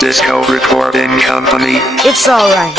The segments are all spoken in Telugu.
Disco Recording Company. It's alright.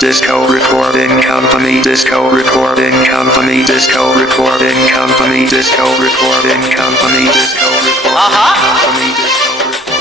Disco Recording Company, Disco Recording Company, Disco Recording Company, Disco Recording Company, Disco Recording Company, Disco Recording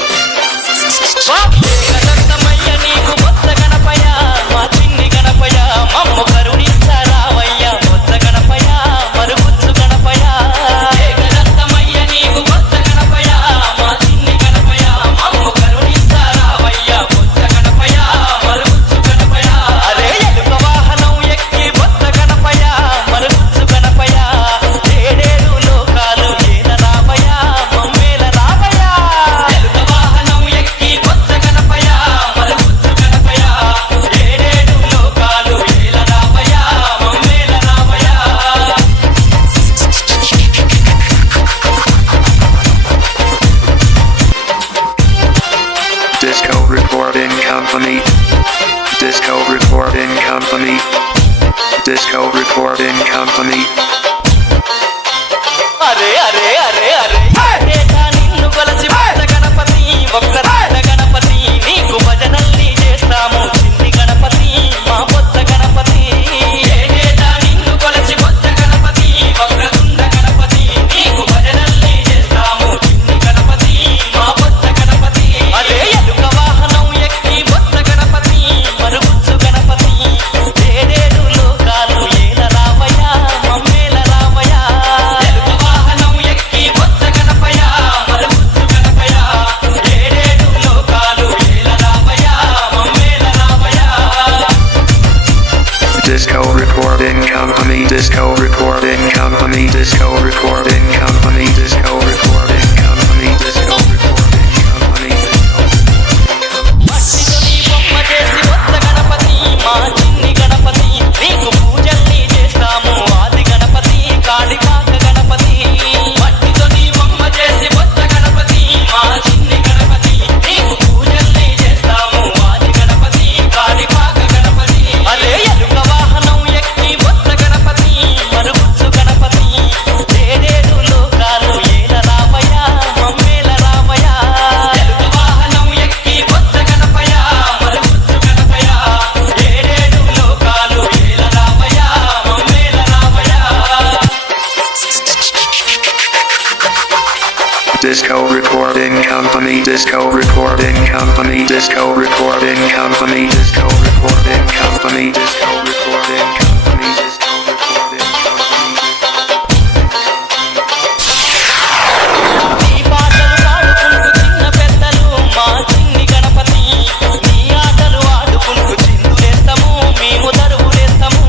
Company, Disco Recording Company, Disco Recording Company. Are are are are ఏటా నిన్ను కొలసి భక్త గణపతి ఒక్కరాట గణపతి నీకు భజనల్ని చేస్తాము చిన్ని గణపతి మా బొత్త గణపతి ఏటా నిన్ను కొలసి బొత్త గణపతి ఒక్కరుండ గణపతి నీకు భజనల్ని చేస్తాము చిన్ని గణపతి మా బొత్త గణపతి అదే ఎలుక వాహనం ఎక్కి బొత్త గణపతి మరుగుచ్చు గణపతి ఏడేడు లోకాలు ఏల రామయ్య మమ్మేల రామయ్య ఎలుక వాహనం ఎక్కి బొత్త గణపయ్య మరుగుచ్చు గణపయ్య ఏడేడు లోకాలు ఏల రామయ్య మమ్మేల Ramayya. Disco Recording Company, Disco Recording Company, Disco Recording Company, Disco Recording Company, Disco Recording Company, మట్టితో నీ బొమ్మ చేసి బొత్త గణపతి మా చిన్ని గణపతి నీకు పూజల్ని చేస్తాము ఆది గణపతి కాళికాక గణపతి మట్టితో నీ బొమ్మ చేసి బొత్త గణపతి మా చిన్ని గణపతి నీకు పూజల్ని చేస్తాము ఆది గణపతి కాళికాక గణపతి అదే ఎలుక వాహనం ఎక్కి బొత్త గణపతి మరుగుచ్చు గణపతి ఏడేడు లోకాలు ఏల రామయ్య మమ్మేల రామయ్య ఎలుక వాహనం ఎక్కి బొత్త గణపయ్య మరుగుచ్చు గణపయ్య ఏడేడు లోకాలు ఏల రామయ్య మమ్మేల Ramayya. Disco Recording Company, Disco Recording Company, Disco Recording Company, Disco Recording Company, Disco Recording Company, Disco Recording Company. నీ పాటలు పాడుకుంటూ చిన్న పెద్దలు మా చిన్ని గణపతి నీ ఆటలు ఆడుకుంటూ చిందులేస్తాము మేము దరువులేస్తాము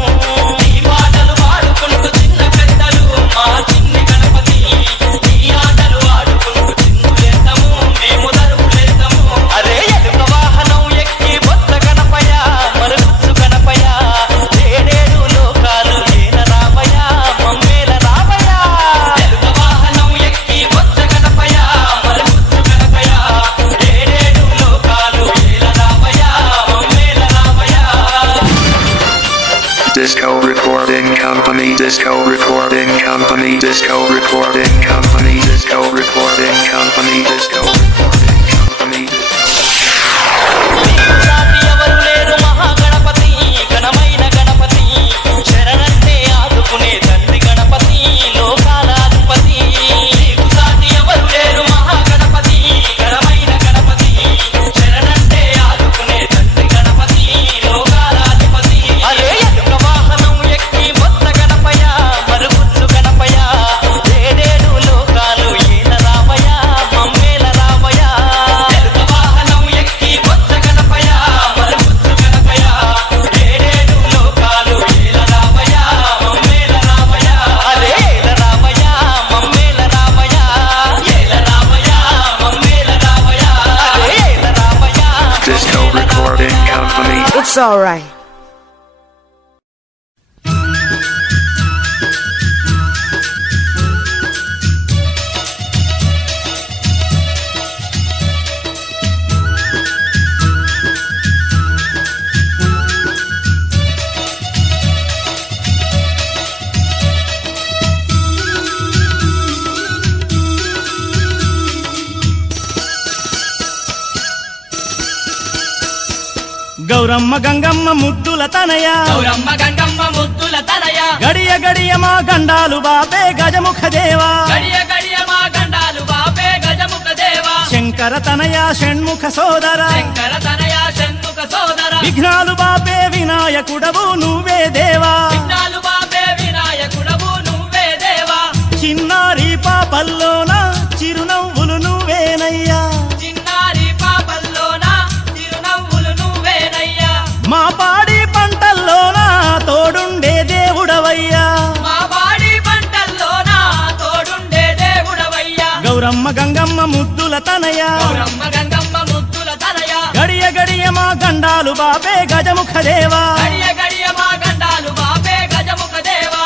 నీ పాటలు పాడుకుంటూ చిన్న పెద్దలు మా చిన్ని గణపతి నీ ఆటలు ఆడుకుంటూ చిందులేస్తాము మేము Disco Recording Company. Disco Recording Company. Disco Recording Company. సాటి ఎవరు లేరు మహాగణపతి ఘనమైన గణపతి శరణంటే ఆదుకునే తండ్రి గణపతి లోకాలాధిపతి నీకు సాటి ఎవరు లేరు మహాగణపతి ఘనమైన గణపతి శరణంటే ఆదుకునే తండ్రి గణపతి లోకాలాధిపతి అరే ఎలుక వాహనం ఎక్కి మొత్త గణపయ మరుగుజ్జు గణపయ ఏడేడు లోకాలు ఏల రామయ మమ్మేల రామయ ఎలుక వాహనం ఎక్కి మొత్త గణపయ మరుగుజ్జు గణపయ ఏడేడు లోకాలు ఏల రామయ మమ్మేల రామయ అరే ఏల రామయ మమ్మేల రామయ ఏల రామయ మమ్మేల రామయ అరే ఏల రామయ Disco Recording Company. It's alright. Gauramma Gangamma ముద్దుల తనయ గౌరమ్మ గంగమ్మ ముద్దుల తనయ గడియ గడియ మా గండాలు బాబే గజముఖ దేవా గడియ గడియ మా గండాలు బాపే గజముఖ దేవా శంకర తనయ షణ్ముఖ సోదర శంకర తనయ షణ్ముఖ సోదర విఘ్నాలు బాపే వినాయకుడవు నువ్వే దేవా విఘ్నాలు బాపే వినాయకుడవు నువ్వే దేవా చిన్నారి పాపల్లోన చిరునవ్వులు నువ్వేనయ్యా చిన్నారి పాపల్లోన చిరునవ్వులు నువ్వేనయ్యా మా పాడి పంటల్లోన తోడుండే దేవుడవయ్యా మా బాడి పంటల్లోన తోడుండే దేవుడవయ్యా గౌరమ్మ గంగమ్మ ముద్దుల తనయ గౌరమ్మ గంగమ్మ ముద్దుల తనయ గడియ గడియ మా గండాలు బాబే గజముఖ దేవా గడియ గడియ మా గండాలు బాపే గజముఖ దేవా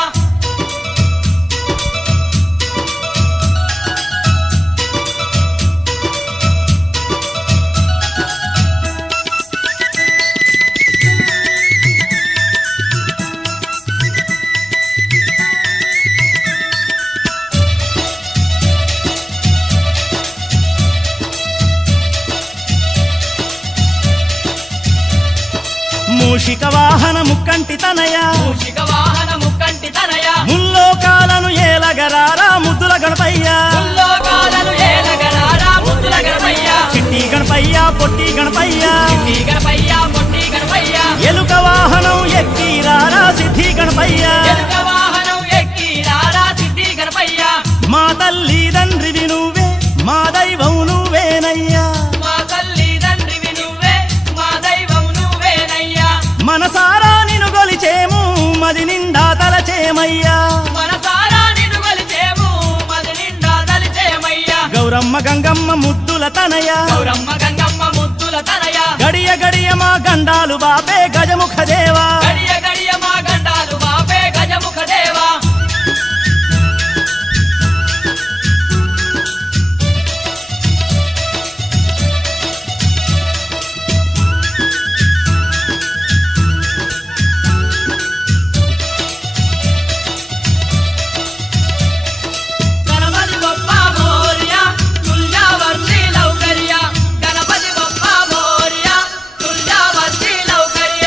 మూషిక వాహన ముక్కంటి తనయ మూషిక వాహన ముక్కంటి తనయ ముల్లోకాలను ఏలగరారా ముద్దుల గణపయ్య ముల్లోకాలను ఏలగరారా ముద్దుల గణపయ్య చిట్టి గణపయ్య పొట్టి గణపయ్య ఈ గణపయ్య పొట్టి గణపయ్య ఎలుక వాహనం ఎక్కి రారా సిద్ధి గణపయ్య ఎలుక వాహనం ఎక్కి రారా సిద్ధి గణపయ్య మా తల్లి తండ్రివి నువ్వే మా దైవం నువ్వేనయ్యా మా తల్లి తండ్రివి నువ్వే మా దైవం నువ్వేనయ్యా మనసారా నిన్ను గొలిచేము మది నిండా తలచేమయ్యా మనసారా నిన్ను కొలిచేము మది నిండా తలిచేమయ్యా గౌరమ్మ గంగమ్మ ముద్దుల తనయ గౌరమ్మ గంగమ్మ ముద్దుల తనయ గడియ గడియ మా గండాలు బాబే గజముఖ దేవా గడియ గడియ మా గండాలు బాపే గజముఖ దేవా గణపతి బొప్ప మోరియా తుల్యావర్తి లౌకర్య గణపతి బొప్ప మోరియా తుల్యావర్తి లౌకర్య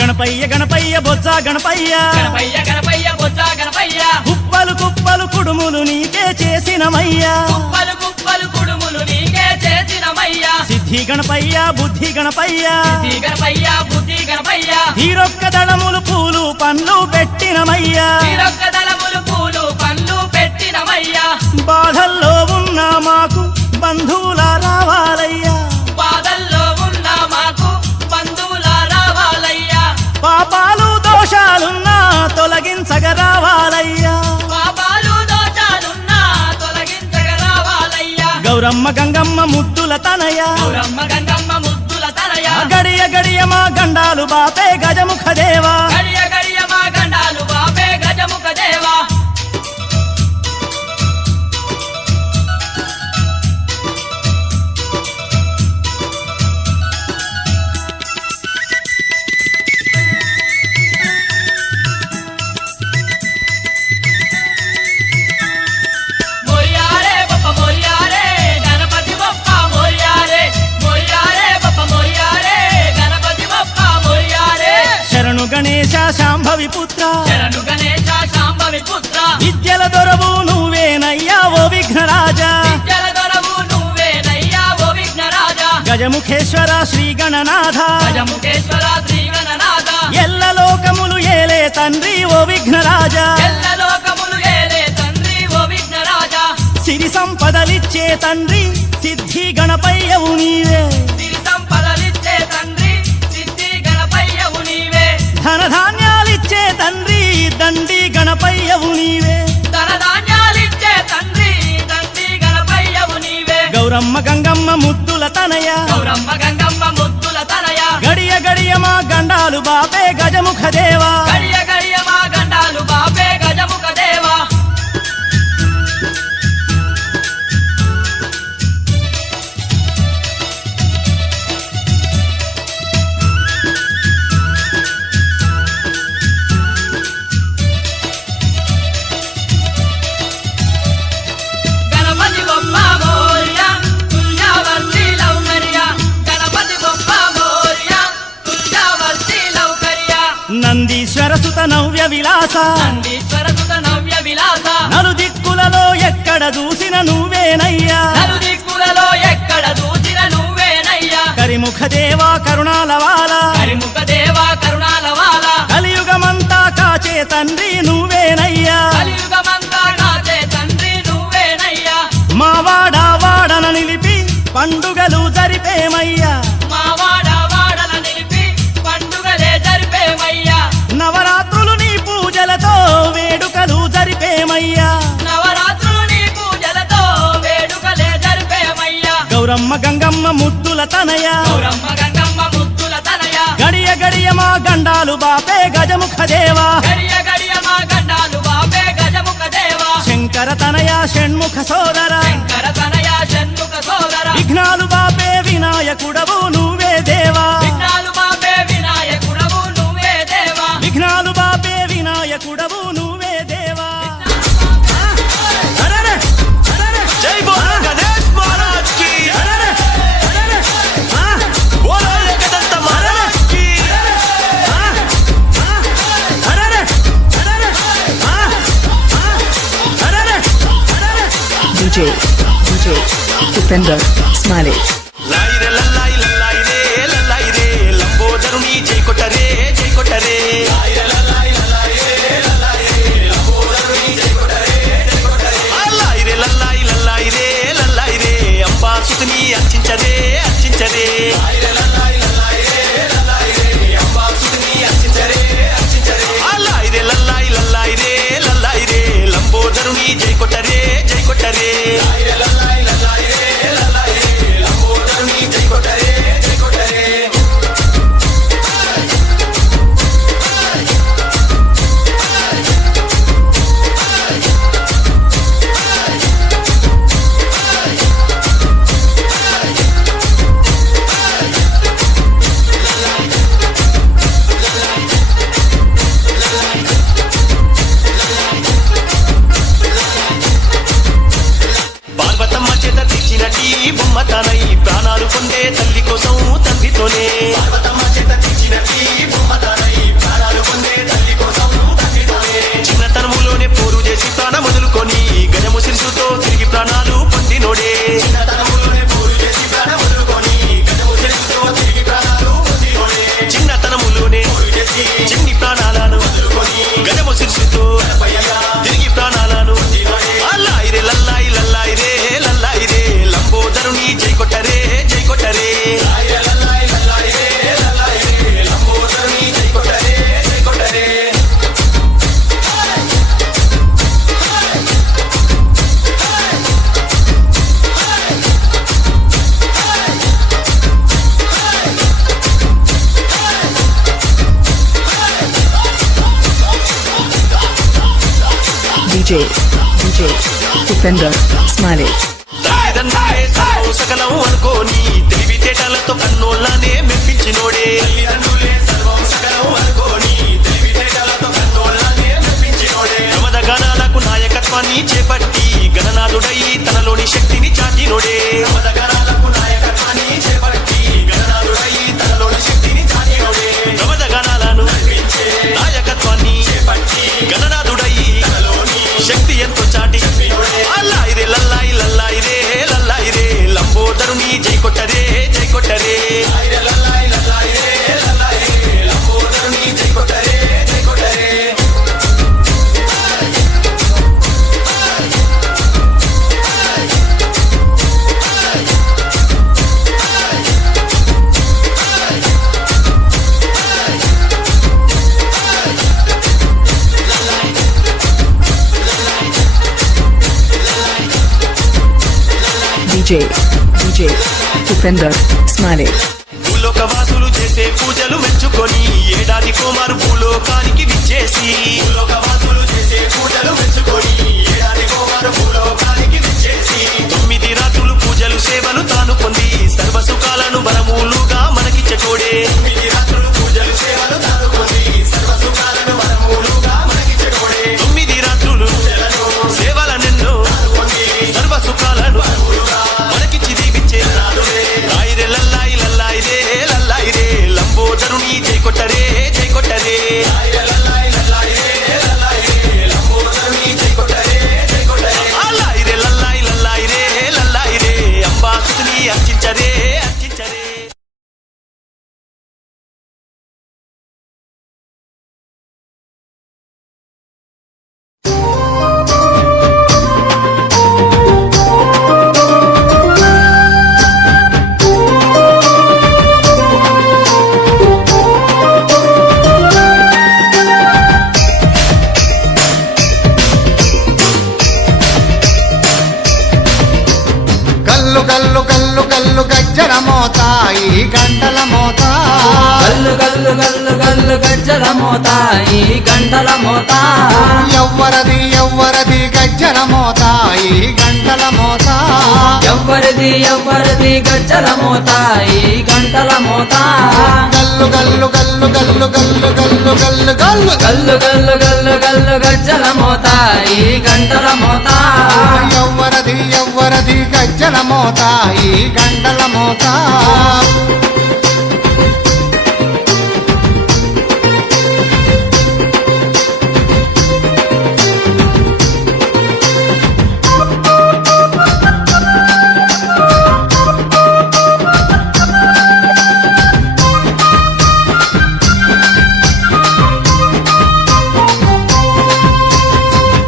గణపయ్య గణపయ్య బొజ్జ గణపయ్య గణపయ్య గణపయ్య బొజ్జ గణపయ్య కుప్పలు కుప్పలు కుడుములు నీకే చేసినమయ్యా కుప్పలు కుప్పలు కుడుములు నీకే చేసినమయ్యా సిద్ధి గణపయ్య బుద్ధి గణపయ్య ఈ గణపయ్య బుద్ధి గణపయ్య తీరొక్క దళములు పూలు పండ్లు పెట్టినమయ్యా తీరొక్క దళములు పూలు పండ్లు పెట్టినమయ్యా బాధల్లో ఉన్న మాకు బంధువుల రావాలయ్యా బాధల్లో ఉన్న మాకు బంధువుల రావాలయ్యా పాపాలు దోషాలున్నా తొలగించగ రావాలయ్యా పాపాలు దోషాలున్నా తొలగించగ రావాలయ్యా గౌరమ్మ గంగమ్మ ముద్దుల తనయ గౌరమ్మ గంగమ్మ ముద్దుల తనయ గడియ గడియ మా గండాలు బాపే గజముఖ దేవా గడియ గడియ మా గండాలు బాపే గజముఖ దేవా శాంభవి పుత్ర శరణు గణేశ శాంభవి పుత్ర విద్యల దొరవు నువ్వేనయ్యా ఓ విఘ్నరాజా విద్యల దొరవు నువ్వేనయ్యా ఓ విఘ్నరాజా గజముఖేశ్వర శ్రీ గణనాథ గజముఖేశ్వర శ్రీ గణనాథ ఎల్ల లోకములు ఏలే తండ్రి ఓ విఘ్నరాజా ఎల్ల లోకములు ఏలే తండ్రి ఓ విఘ్నరాజా సిరి సంపదలిచ్చే తండ్రి సిద్ధి గణపయ్యవు నీవే సిరి సంపదలిచ్చే తండ్రి సిద్ధి గణపయ్యవు నీవే ధనధాన్యాలిచ్చే తండ్రి దండి గణపయ్యవు నీవే ధనధాన్యాలిచ్చే తండ్రి తండ్రి గణపయ్యవు నీవే గౌరమ్మ గంగమ్మ ముద్దుల తనయ గౌరమ్మ గంగమ్మ ముద్దుల తనయ గడియ గడియ మా గండాలు బాపే గజముఖ దేవా గడియ గడియ మా గండాలు బాపే గజముఖ దేవా గణపతి బొప్ప మోరియా తుల్యావర్తి లౌకర్య గణపతి బొప్ప మోరియా తుల్యావర్తి లౌకర్య నందీశ్వర సుత నవ్య విలాస నందీశ్వర సుత నవ్య విలాస నలు దిక్కులలో ఎక్కడ చూసిన నువ్వేనయ్యా నలుదిక్కులలో ఎక్కడ దూచిన నువ్వేనయ్యా కరిముఖ దేవా కరుణాలవాల హరిముఖ దేవా కరుణాల వాల కలియుగమంతా కాచే తండ్రి నువ్వేనయ్యా కలియుగమంతా నాచే తండ్రి నువ్వేనయ్యా మా వాడన నిలిపి పండుగలు జరిపేమయ్యా మా వాడల నిలిపి పండుగలే జరిపేమయ్యా నవరాత్రులు నీ పూజలతో వేడుకలు జరిపేమయ్యా నవరాత్రులు నీ పూజలతో వేడుకలే జరిపేమయ్యా గౌరమ్మ గంగమ్మ ముద్దుల తనయ గౌరమ్మ గంగమ్మ ముద్దుల తనయ గడియ గడియ మా గండాలు బాపే గజముఖ దేవా గడియ గడియ మా గండాలు బాపే గజముఖ దేవా శంకర తనయ షణ్ముఖ సోదర శంకర తనయ షణ్ముఖ సోదర విఘ్నాలు బాపే వినాయకుడవు నువ్వే దేవా విఘ్నాలు బాపే వినాయకుడవు నువ్వే దేవా విఘ్నాలు బాపే వినాయకుడవు నువ్వే దేవా जय बोलो गणेश महाराज की बोलो एकदंत महाराज की DJ Defender Smiley. लाइरे लल्लाई लल्लाई रे लंबोदरुनी जय कोटरे लाइरे लल्लाई लल्लाई रे लंबोदरुनी जय कोटरे लल्लाई रे अंबा सुतनी अर्चिंचरे लाइरे लल्लाई रे अंबा सुतनी अर्चिंचरे लाइरे लल्लाई रे लंबोदरुनी जय कोटरे लाइरे लल्लाई रे लंबोदरुनी जय कोटरे పార్వతమ్మ చేత తెచ్చినటి బొమ్మ తానై ప్రాణాలు పొందే తల్లి కోసం తండ్రితోనే చిన్నతనములోనే పోరు చేసి ప్రాణం వదులుకొని గజము శిరసుతో తిరిగి ప్రాణాలు పొందినోడే చిన్నతనములోనే చిన్ని ప్రాణాలను గజము శిరసుతో తిరిగి ప్రాణాలను లల్లాయి రే లంబోదరుని జై కొట్టరే లంబోదరుని జై కొట్టరే DJ Defender Smiley. తల్లిదండ్రులే సర్వం సకలం అనుకోని తెలివితేటలతో కన్నోళ్ళనే మెప్పించినోడే ప్రమద గణాలకు నాయకత్వాన్ని చేపట్టి గణనాథుడై తనలోని శక్తిని చాటినోడే ప్రమద గణాలను నాయకత్వాన్ని DJ Defender Smiley. భూలోకవాసులు చేసే పూజలు మెచ్చుకొని ఏడాది కోమారు భూలోకానికి విచ్చేసి భూలోకవాసులు చేసే పూజలు మెచ్చుకొని ఏడాది కోమారు భూలోకానికి విచ్చేసి 9 రాత్రులు పూజలు సేవలు తాను పొంది సర్వ సుఖాలను వరమూలుగా మనకిచ్చే కోడే 9 రాత్రులు పూజలు సేవలు తాను పొంది సర్వ సుఖాలను వరమూలుగా మనకిచ్చే కోడే 9 రాత్రులు సేవలనెన్నో సర్వ సుఖాలను మనకిచ్చి దీవించే రాయిరే లల్లాయి లల్లాయి రే లల్లాయి రే లంబోదరుని జై కొట్టరే జై కొట్టరే లల్లాయి లల్లాయి రే లల్లాయి రే లంబోదరుని జై కొట్టరే జై కొట్టరే లల్లాయి రే లల్లాయి లల్లాయి రే లల్లాయి రే అంబాసుని అర్చించరే అర్చించరే. గల్లు గల్లు గల్లు గల్లు గజ్జల మోత ఈ గంటల మోత గల్లు గల్లు గల్లు గల్లు గజ్జల మోత ఈ గంటల మోత ఎవ్వరది ఎవ్వరది గజ్జల మోత ఈ గంటల మోత ఎవ్వరిది ఎవ్వరిది గజ్జల మోత ఈ గంటల మోత గల్లు గల్లు గల్లు గల్లు గల్లు గల్లు గల్లు గల్లు గల్లు గల్లు గల్లు గల్లు గజ్జల మోత ఈ గంటల మోత ఎవ్వరది ఎవ్వరది గజ్జల మోత ఈ గంటల మోత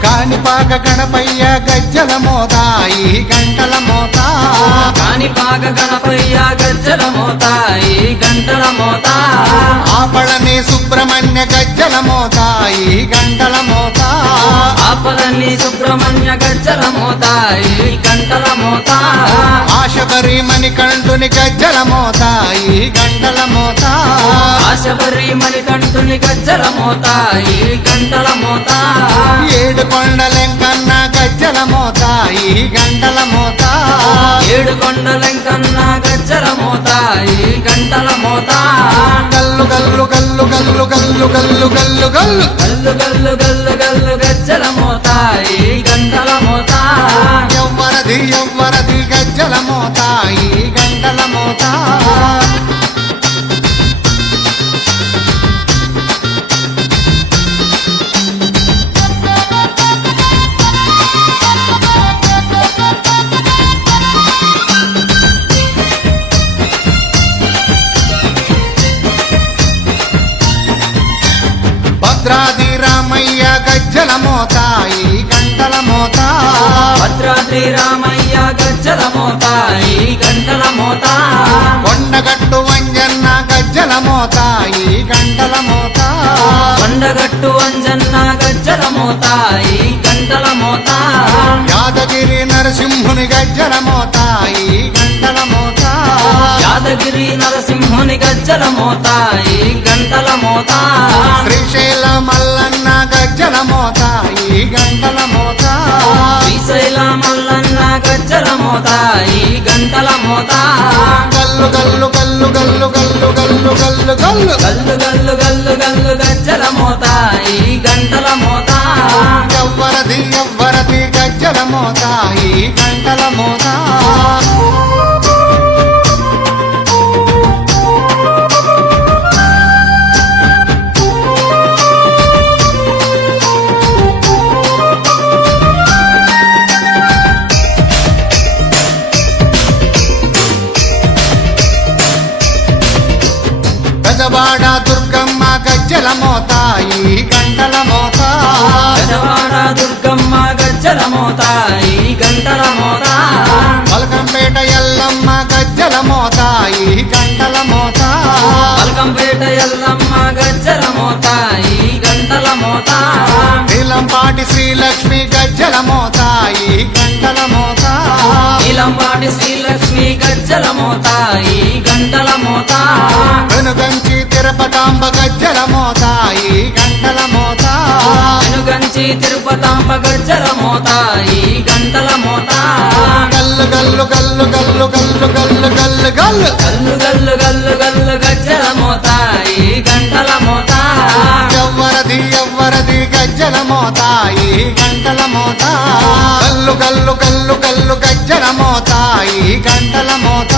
కాణిపాక గణపయ్య గజ్జల మోత ఈ గంటల మోత కాణిపాక గణపయ్య గజ్జల మోత ఈ గంటల మోత ఆపళని సుబ్రహ్మణ్య గజ్జల మోత ఈ గంటల మోత ఆపలని సుబ్రహ్మణ్య గజ్జల మోత ఈ గంటల మోత ఆశబరి మణికంఠుని గజ్జల మోత ఈ గంటల మోత ఆశబరి మణికంఠుని గజ్జల మోత ఈ గంటల మోత ఏడు కొండలెంకన్న గజ్జల మోత ఈ గంటల మోత ఏడు కొండలెంకన్న గజ్జల మోత ఈ గంటల మోత గల్లు గల్లు గల్లు గల్లు గల్లు గల్లు గల్లు గల్లు గల్లు గల్లు గల్లు గల్లు గజ్జల మోత ఈ గంటల మోత ఎవ్వరది ఎవ్వరది గజ్జల మోత ఈ గంటల మోత భద్రాది రామయ్య గజ్జల మోత ఈ గంటల మోత భద్రాద్రి రామయ్య గజ్జల మోత ఈ గంటల మోత కొండగట్టు వంజన్న గజ్జల మోత ఈ గంటల మోత కొండగట్టు అంజన్న గజ్జల మోత ఈ గంటల మోత యాదగిరి నరసింహుని గజ్జల మోత ఈ గంటల మోత యాదగిరి నరసింహుని గజ్జల మోత ఈ గంటల మోత శ్రీశైల మల్లన్న గజ్జల మోత ఈ గంటల మోత శ్రీశైల మల్లన్న గజ్జల మోత ఈ గంటల మోత గల్లు గల్లు గల్లు గల్లు గల్లు గల్లు గల్లు గల్లు గల్లు గల్లు గల్లు గల్లు గజ్జల మోత ఈ గంటల మోత ఎవ్వరది ఎవ్వరది గజ్జల మోత ఈ గంటల మోత గజవాడ దుర్గమ్మ గజ్జల మోత ఈ గంటల మోత గజవాడ దుర్గమ్మ గజ్జల మోత ఈ గంటల మోత పలకంపేట ఎల్లమ్మ గజ్జల మోత ఈ గంటల మోత పల్కంపేట ఎల్లమ్మ గజ్జల మోత ఈ గంటల మోత నీలంపాటి శ్రీలక్ష్మి గజ్జల మోత ఈ గంటల మోత అంబాటి శ్రీలక్ష్మి గజ్జల మోత ఈ గంటల మోత వెనుగంచి తిరుపతాంబ గజ్జల మోత ఈ గంటల మోత వెనుగంచి తిరుపతాంబ గజ్జల మోత ఈ గంటల మోత గల్లు గల్లు గల్లు గల్లు గల్లు గల్లు గల్లు గల్లు గల్లు గల్లు గల్లు గల్లు గజ్జల మోత ఈ గంటల మోత ఎవ్వరది గజ్జల మోత ఈ గంటల మోత గల్లు గల్లు గల్లు గల్లు గజ్జల మోత ఈ గంటల మోత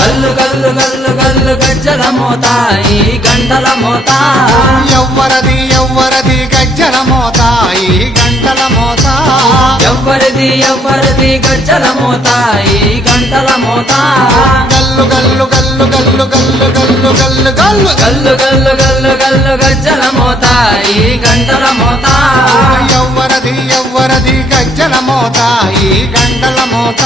గల్లు గల్లు గల్లు గల్లు గజ్జల మోత ఈ గంటల మోత ఎవ్వరది గజ్జల మోత ఈ గంటల మోత ఎవ్వరిది గజ్జల మోత ఈ గంటల మోత గల్లు గల్లు గల్లు గల్లు గల్లు గల్లు గల్లు గల్లు గల్లు గల్లు గల్లు గల్లు గజ్జల మోత ఈ గంటల మోత ఎవ్వరది గజ్జల మోత ఈ గంటల మోత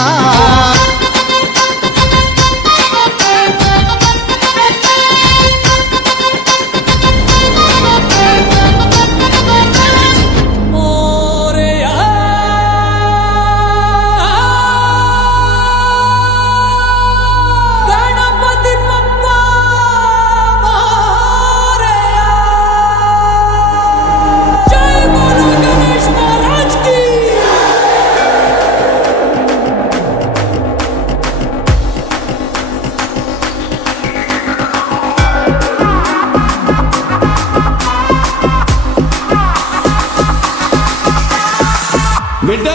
బిడ్డ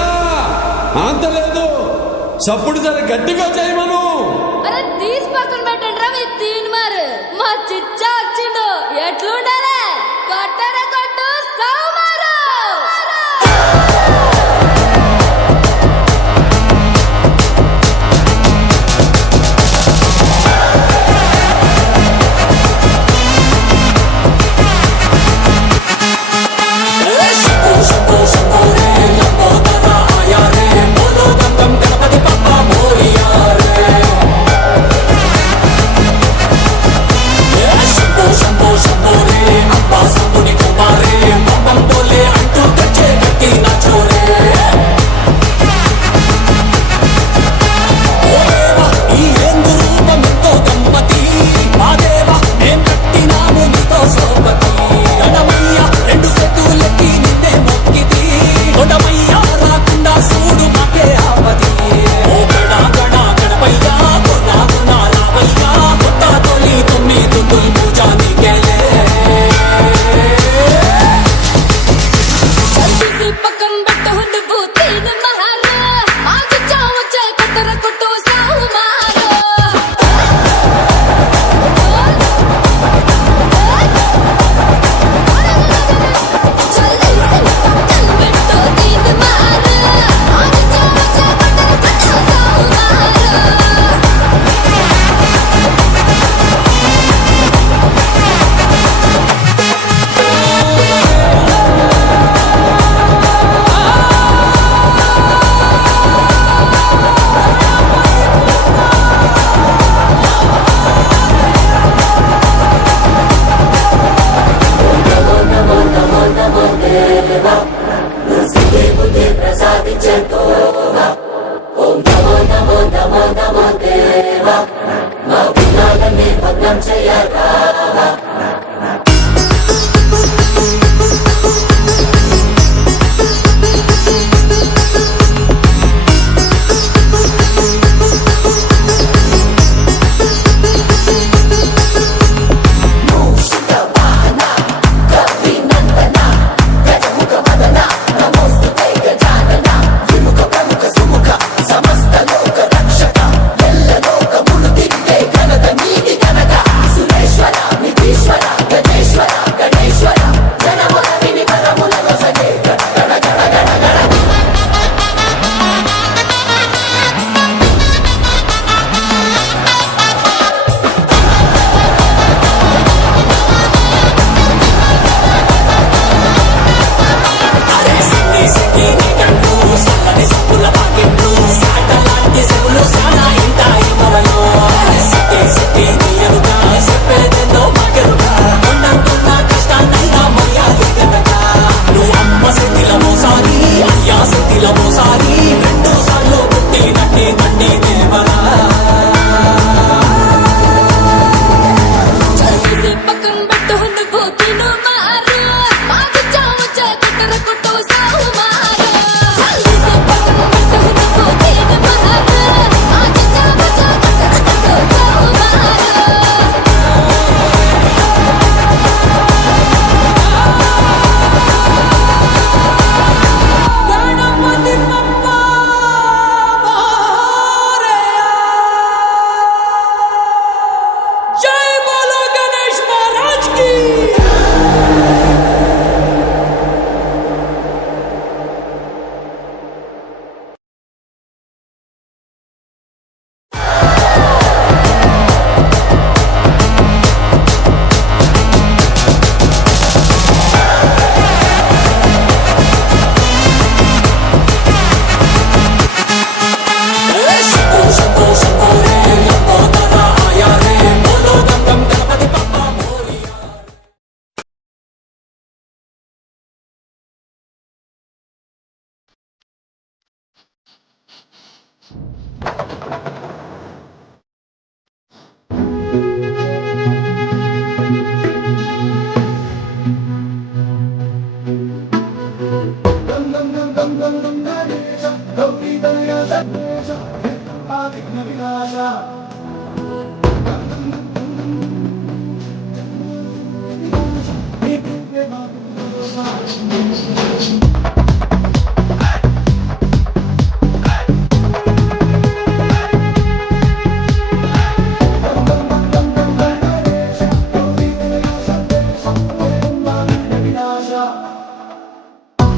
అంతలేదు చప్పుడు జర గట్టిగా చేయమను. అరే తీసి పక్కన పెట్టండి రా మీ తీన్ మారు మా చిచ్చా వచ్చిండు ఎట్లుండాలే కొట్టర కొట్టు సౌమారు శంభో రే అబ్బా సంబుని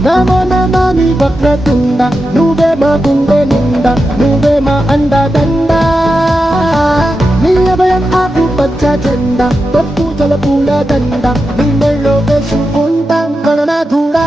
నమో నమామి వక్రతుండ నువ్వే మా గుండె నిండా నువ్వే మా అండదండ నీ అభయం ఆకు పచ్చ జెండా పప్పు తల పూల దండ నీ మెళ్ళో వేసుకుంటాం గణనాథుడా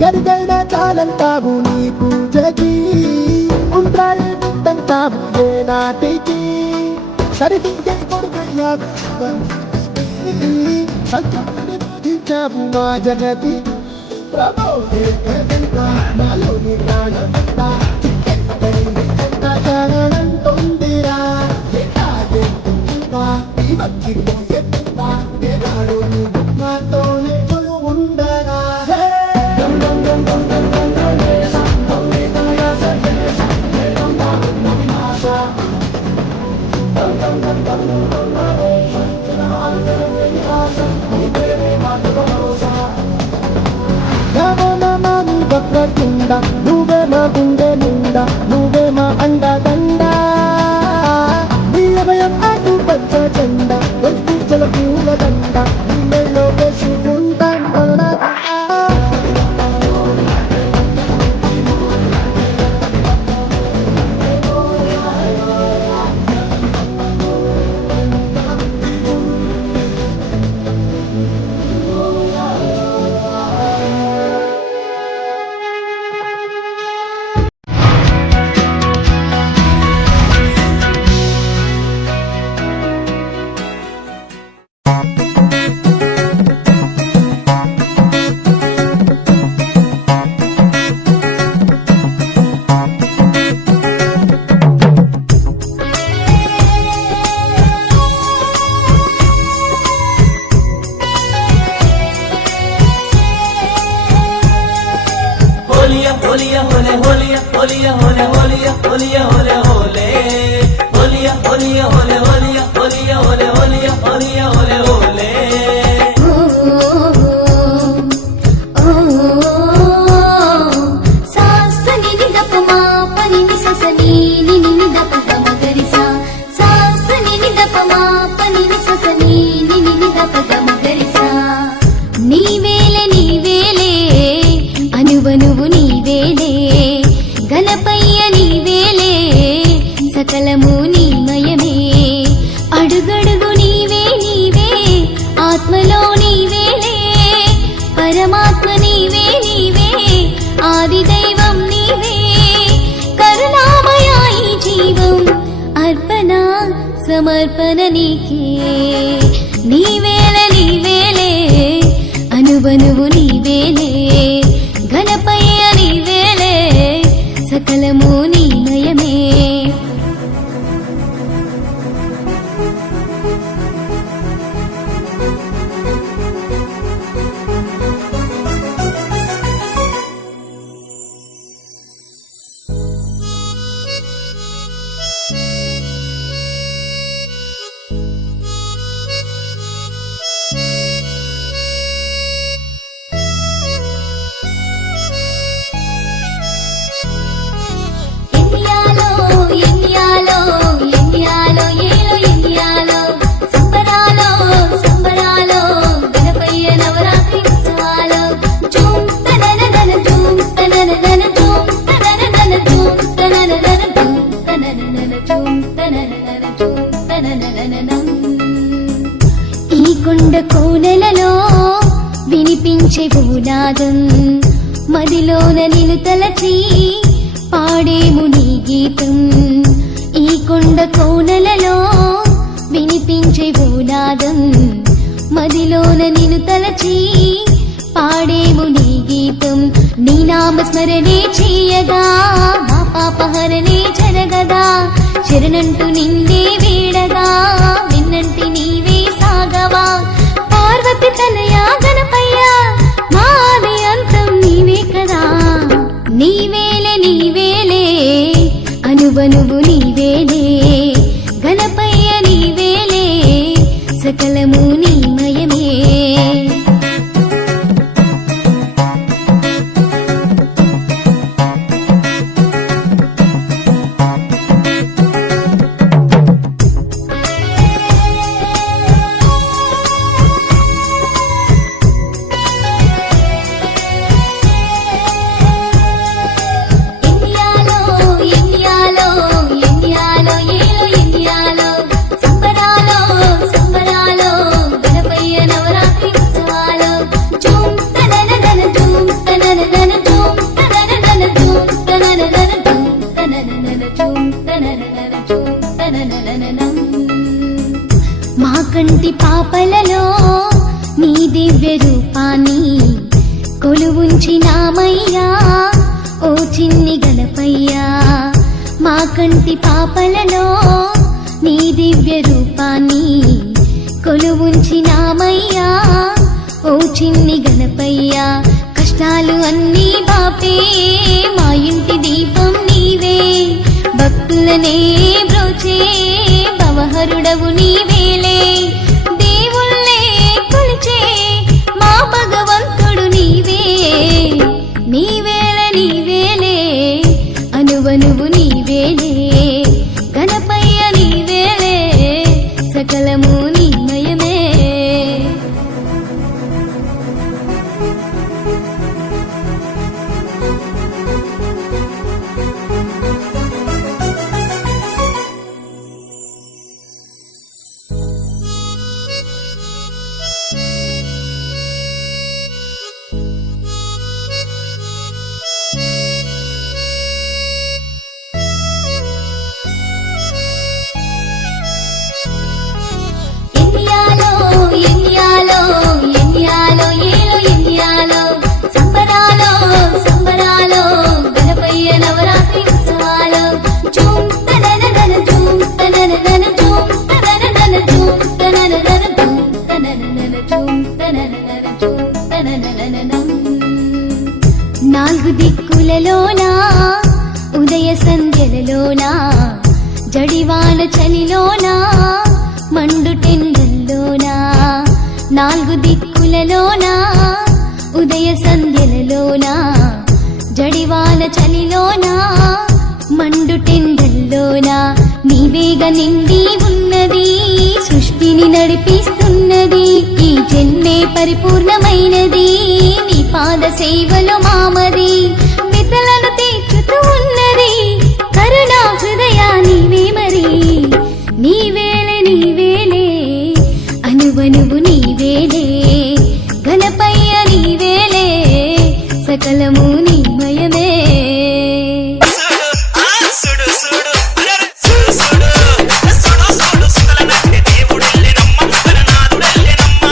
గరిగైన చాలంటావు నీ పూజకి ఉండ్రాయి బిడ్డంటావు ఏ నాటికి సరిదిద్దే కొడుకయ్యా సంచావు మా జగతి ప్రభో నాలోని ప్రాణంతోందిరా భక్తి మాతోనే ఉండరా నమో నమామి వక్రతుండ నువ్వే మా గుండె నిండా నువ్వే మా అండదండ నీ అభయం ఆకు పచ్చ జెండ పప్పు తల పూల దండ నీ మెళ్ళో వేసుకుంటాం గణనాథుడా होलिया होले होलिया होलिया होले होलिया होलिया होले होले होलिया होलिया होले होलिया होलिया होले होलिया होलिया होले होले Sa అనువనువు నీవేలే గణపయ్య నీవేలే సకలము నీమయమే ఈ కొండ కోనలలో వినిపించే భూనాదం మదిలోన నిన్ను తలచి పాడేము నీ గీతం ఈ కొండ కోనలలో వినిపించే భూనాదం మదిలోన నిన్ను తలచి పాడేము నీ గీతం నీ నామస్మరణే చేయగా మా పాపహరణే జరగదా శరణంటూ నిందే వీడగా విన్నంటి నీవే సాగవా పార్వతి తనయా గణపయ్య మాది అంతం నీవే కదా నీవేలే నీవేలే అనువనువు నీవేలే గణపయ్య నీవేలే సకలము నీమయమే మా కంటి పాపలలో నీ దివ్య రూపాన్ని కొలువుంచినామయ్యా ఓ చిన్ని గణపయ్యా మా కంటి పాపలలో నీ దివ్య రూపాన్ని కొలువుంచినామయ్యా ఓ చిన్ని గణపయ్యా కష్టాలు అన్నీ బాపే మా ఇంటి దీపం నీవే భక్తులనే బ్రోచే భవహరుడవు నీవేలే దేవుళ్ళే కొలిచే మా భగవంతుడు నీవే నీవేలే నీవేలే అనువనువు నీవేలే గణపయ్య నీవేలే సకలము నీమయమే నాలుగు దిక్కులలోనా ఉదయ సంధ్యలలోనా జడివాన చలిలోనా మండు టెండల్లోనా నాలుగు దిక్కులలోనా ఉదయ సంధ్యలలోనా జడివాన చలిలోనా మండు టెండల్లోనా నీవేగా నిండి ఉన్నది సృష్టిని నడిపిస్తున్నది ఈ జన్మే పరిపూర్ణమైనది నీ పాద సేవలు మామది వితలను తీర్చుతూ ఉన్నది కరుణా హృదయా నీవే మరి నీవేలే నీవేలే అనువనువు నీవేలే గణపయ్య నీవేలే సకలము నీమయమే దేవుడెల్లెనమ్మ గణనాథుడెల్లెనమ్మ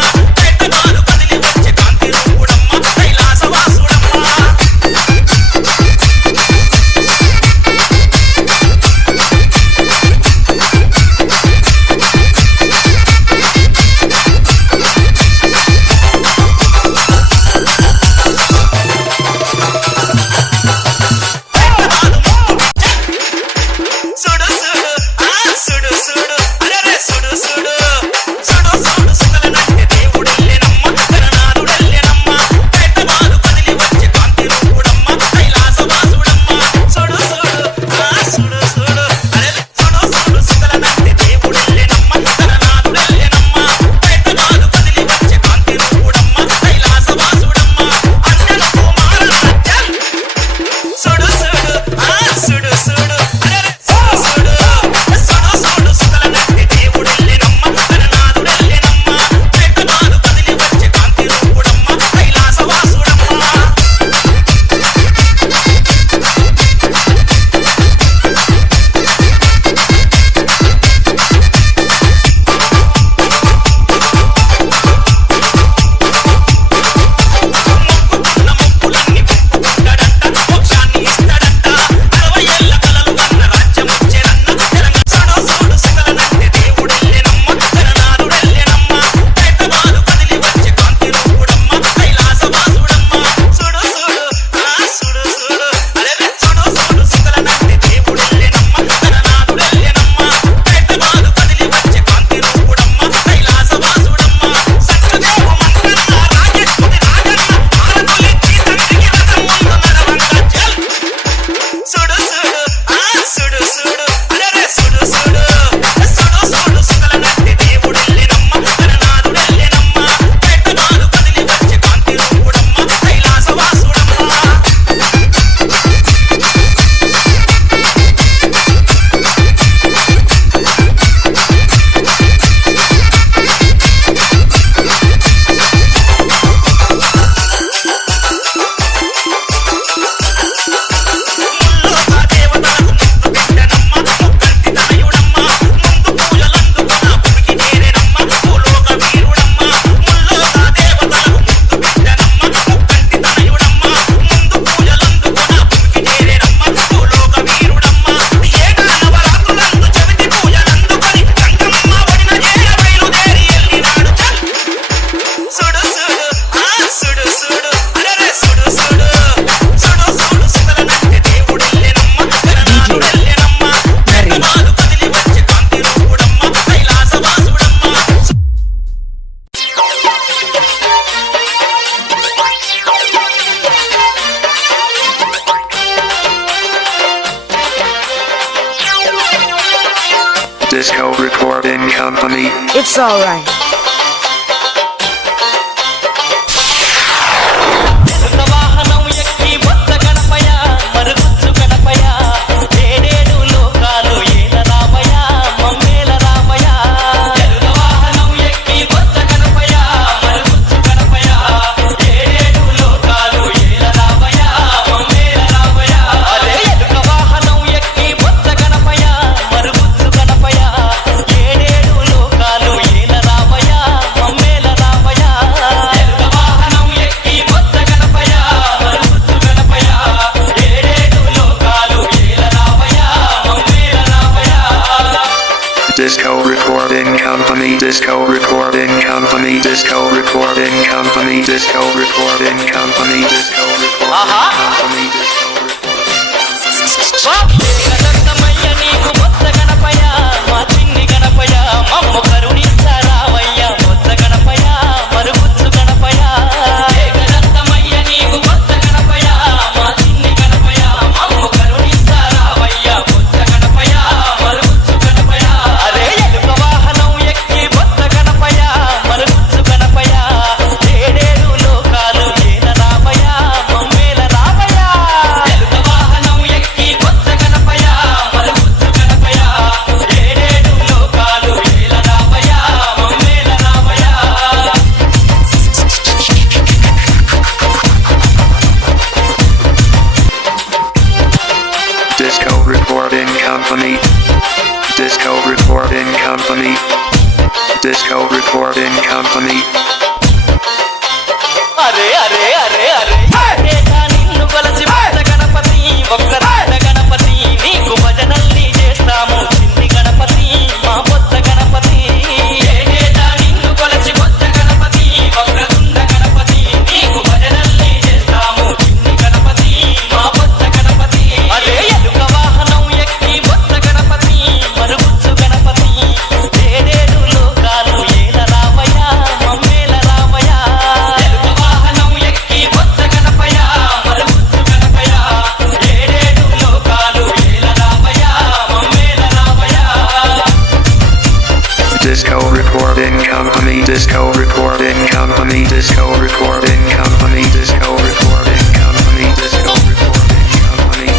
It's alright. ఎలుక వాహనం ఎక్కి బొత్త గణపయ మరుగుచ్చు గణపయ ఏడేడు లోకాలు ఏల రామయ మమ్మేల రామయ ఎలుక వాహనం ఎక్కి బొత్త గణపయ మరుగుచ్చు గణపయ ఏడేడు లోకాలు ఏల రామయ మమ్మేల రామయ అరే ఎలుక వాహనం ఎక్కి బొత్త గణపయ మరుగుచ్చు గణపయ ఏడేడు లోకాలు ఏల రామయ మమ్మేల రామయ ఎలుక వాహనం ఎక్కి బొత్త గణపయ మరుగుచ్చు గణపయ ఏడేడు లోకాలు ఏల రామయ మమ్మేల రామయ Disco Recording Company, Disco Recording Company, Disco Recording Company, Disco Recording Company, Disco Recording Company, జగదత్తమయ్య నీకు బొత్త గణపయ మా చిన్ని గణపయ మమ్ము కరుణించరావయ్య బొత్త గణపయ మరుగుచ్చు గణపయ జగదత్తమయ్య నీకు బొత్త గణపయ మా చిన్ని గణపయ మమ్ము కరుణించరావయ్య బొత్త గణపయ మరుగుచ్చు గణపయ అరే ఎలుక వాహనం ఎక్కి బొత్త గణపయ మరుగుచ్చు గణపయ ఏడేడు లోకాలు ఏల రామయ మమ్మేల రామయ ఎలుక వాహనం ఎక్కి బొత్త గణపయ మరుగుచ్చు గణపయ ఏడేడు లోకాలు ఏల రామయ మమ్మేల రామయ Disco Recording Company, Disco Recording Company, Disco Recording Company. అరే అరే అరే అరే ఏటా నిన్ను కొలసి బొత్త గణపతి ఒక్క రాత గణపతి నీకు భజనల్ని చేస్తాము చిన్ని గణపతి మా బొత్త గణపతి ఏటా నిన్ను కొలసి బొత్త గణపతి ఒక్క దుండ గణపతి నీకు భజనల్ని చేస్తాము చిన్ని గణపతి మా బొత్త గణపతి అరే ఎలుక వాహనం ఎక్కి బొత్త గణపతి మరుగుచ్చు గణపతి ఏడేడు లోకాలు ఏల రామయ మమ్మేల రామయ ఎలుక వాహనం ఎక్కి బొత్త గణపయ మరుగుచ్చు గణపయ ఏడేడు లోకాలు ఏల రామయ మమ్మేల రామయ Disco Recording Company, Disco Recording Company, Disco Recording Company, Disco Recording Company, Disco Recording Company,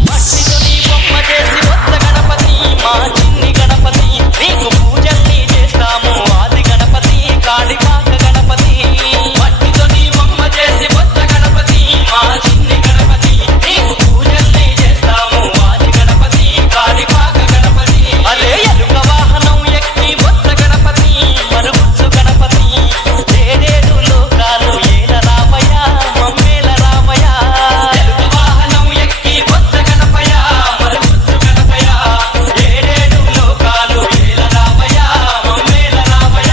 మట్టితో నీ బొమ్మ చేసి బొత్త గణపతి మా చిన్ని గణపతి నీకు పూజల్ని చేస్తాము ఆది గణపతి కాళికాక గణపతి మట్టితో నీ బొమ్మ చేసి బొత్త గణపతి మా చిన్ని గణపతి నీకు పూజల్ని చేస్తాము ఆది గణపతి కాళికాక గణపతి అరే ఎలుక వాహనం ఎక్కి బొత్త గణపతి మరుగుచ్చు గణపతి ఏడేడు లోకాలు ఏల రామయ మమ్మేల రామయ ఎలుక వాహనం ఎక్కి బొత్త గణపయ మరుగుచ్చు గణపయ ఏడేడు లోకాలు ఏల రామయ మమ్మేల రామయ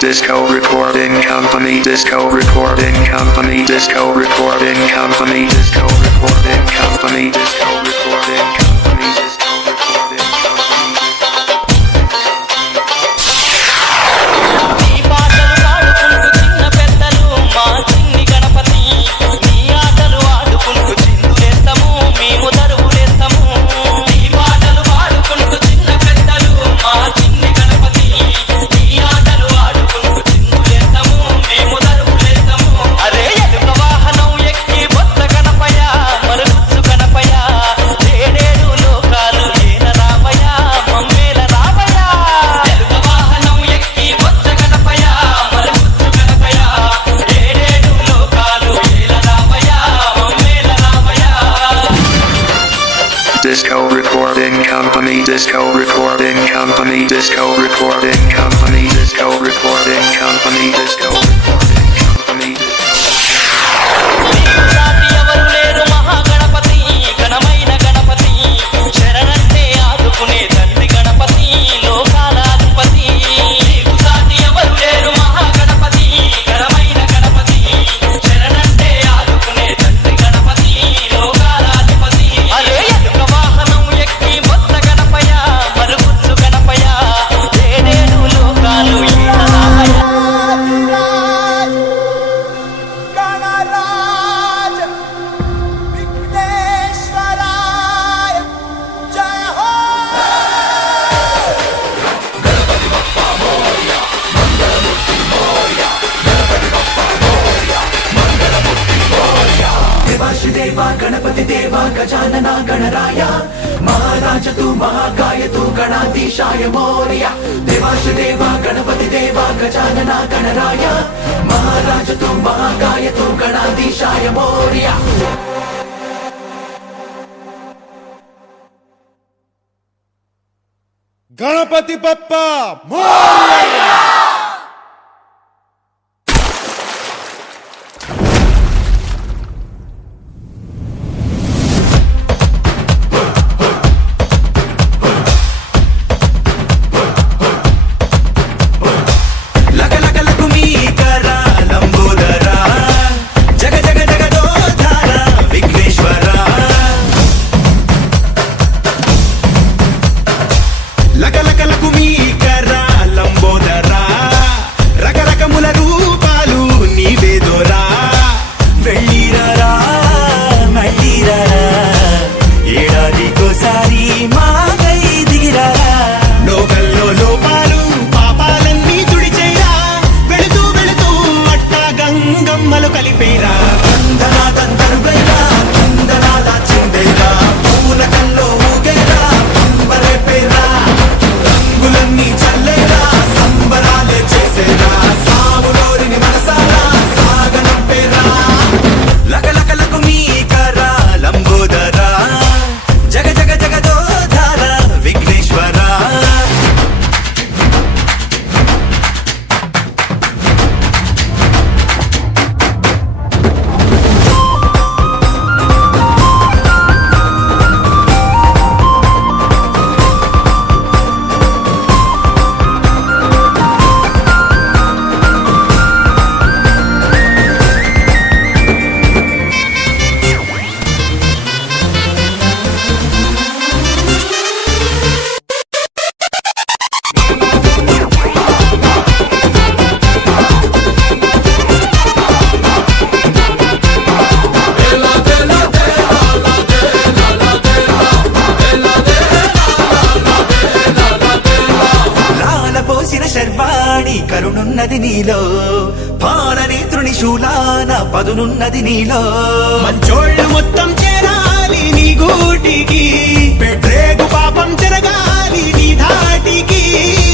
Disco Recording Company, Disco Recording Company, Disco Recording Company, Disco Recording Company, Disco Recording Company, Disco Recording Company. నీ పాటలు పాడుకుంటూ చిన్న పెద్దలు మా చిన్ని గణపతి నీ ఆటలు ఆడుకుంటూ చిందులేస్తాము మేము దరువులేస్తాము నీ పాటలు పాడుకుంటూ చిన్న పెద్దలు మా చిన్ని గణపతి నీ ఆటలు ఆడుకుంటూ చిందులేస్తాము మేము దరువులేస్తాము అరే ఎలుక వాహనం ఎక్కి బొత్త గణపయ మరుగుచ్చు గణపయ ఏడేడు లోకాలు ఏల రామయ మమ్మేల రామయ ఎలుక వాహనం ఎక్కి బొత్త గణపయ మరుగుచ్చు గణపయ ఏడేడు లోకాలు ఏల రామయ మమ్మేల రామయ Disco Recording Company, Disco Recording Company, Disco Recording Company, Disco Recording Company, Disco Recording Company, నీకు సాటి ఎవరు లేరు మహాగణపతి ఘనమైన గణపతి శరణంటే ఆదుకునే తండ్రి గణపతి లోకాల అధిపతి నీకు సాటి ఎవరు లేరు మహాగణపతి ఘనమైన గణపతి శరణంటే ఆదుకునే తండ్రి గణపతి లోకాల అధిపతి అరే ఎలుక వాహనం ఎక్కి బొత్త గణపయ మరుగుచ్చు గణపయ ఏడేడు లోకాలు ఏల రామయ దేవాశిదేవ గణపతి దేవ గజానన గణరాయ మహారాజ తు మహాకాయ తు గణాధీశాయ మోర్య దేవాశిదేవ గణపతి దేవ గజానన గణరాయ మహారాజ తు మహాకాయ తు గణాధీశాయ మోర్య. గణపతి బప్ప కరుణున్నది నీలో పాలనేత్రుని శూలాన పదునున్నది నీలో మంచోళ్ళు మొత్తం చేరాలి నీ గూటికి పెట్టేగు పాపం తిరగాలి నీ ధాటికి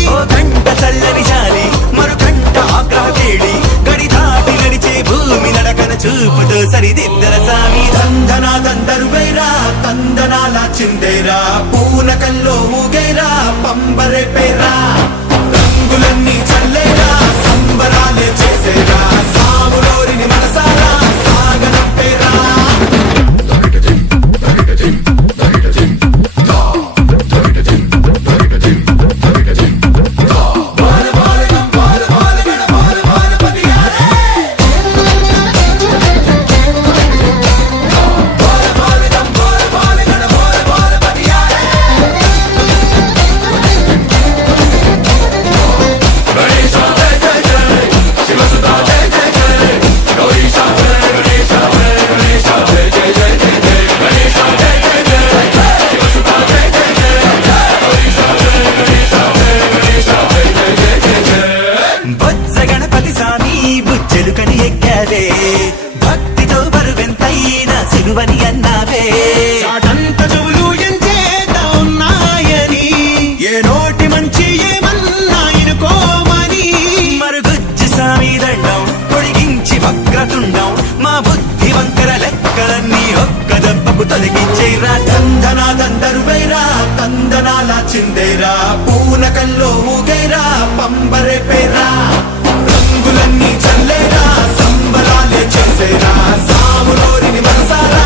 ఓ కంట చల్లని జాలి మరు కంట ఆగ్రహ కేడి గడి దాటి నడిచే భూమి నడకన చూపుతో సరిదిద్దర సామి దందనా దందరు వేరా తందనాల చిందేరా పూనకంలో ఊగేరా పంబరే పేరా రంగులన్నీ చల్లేరా సంబరాలే చేసేరా సాములోరిని మనసారా సాగనంపేరా భక్తితో బరువెంతైనా సిలువని అన్నావే చాటంత చెవులు ఎంచేత ఉన్నాయని ఏ నోటి మంచి ఏమన్నా ఇనుకోమని మరుగుజ్జి సామి దండం పొడిగించి వక్రతుండం మా బుద్ధి వంకర లెక్కలన్నీ ఒక్క దెబ్బకు తొలగించేరా దందనా దందరు వేరా తందనాల చిందేరా పూనకంలో ఊగేరా పంబరే పేరా రంగులన్నీ చల్లేరా సంబరాలే చేసేరా సాములోరిని మనసారా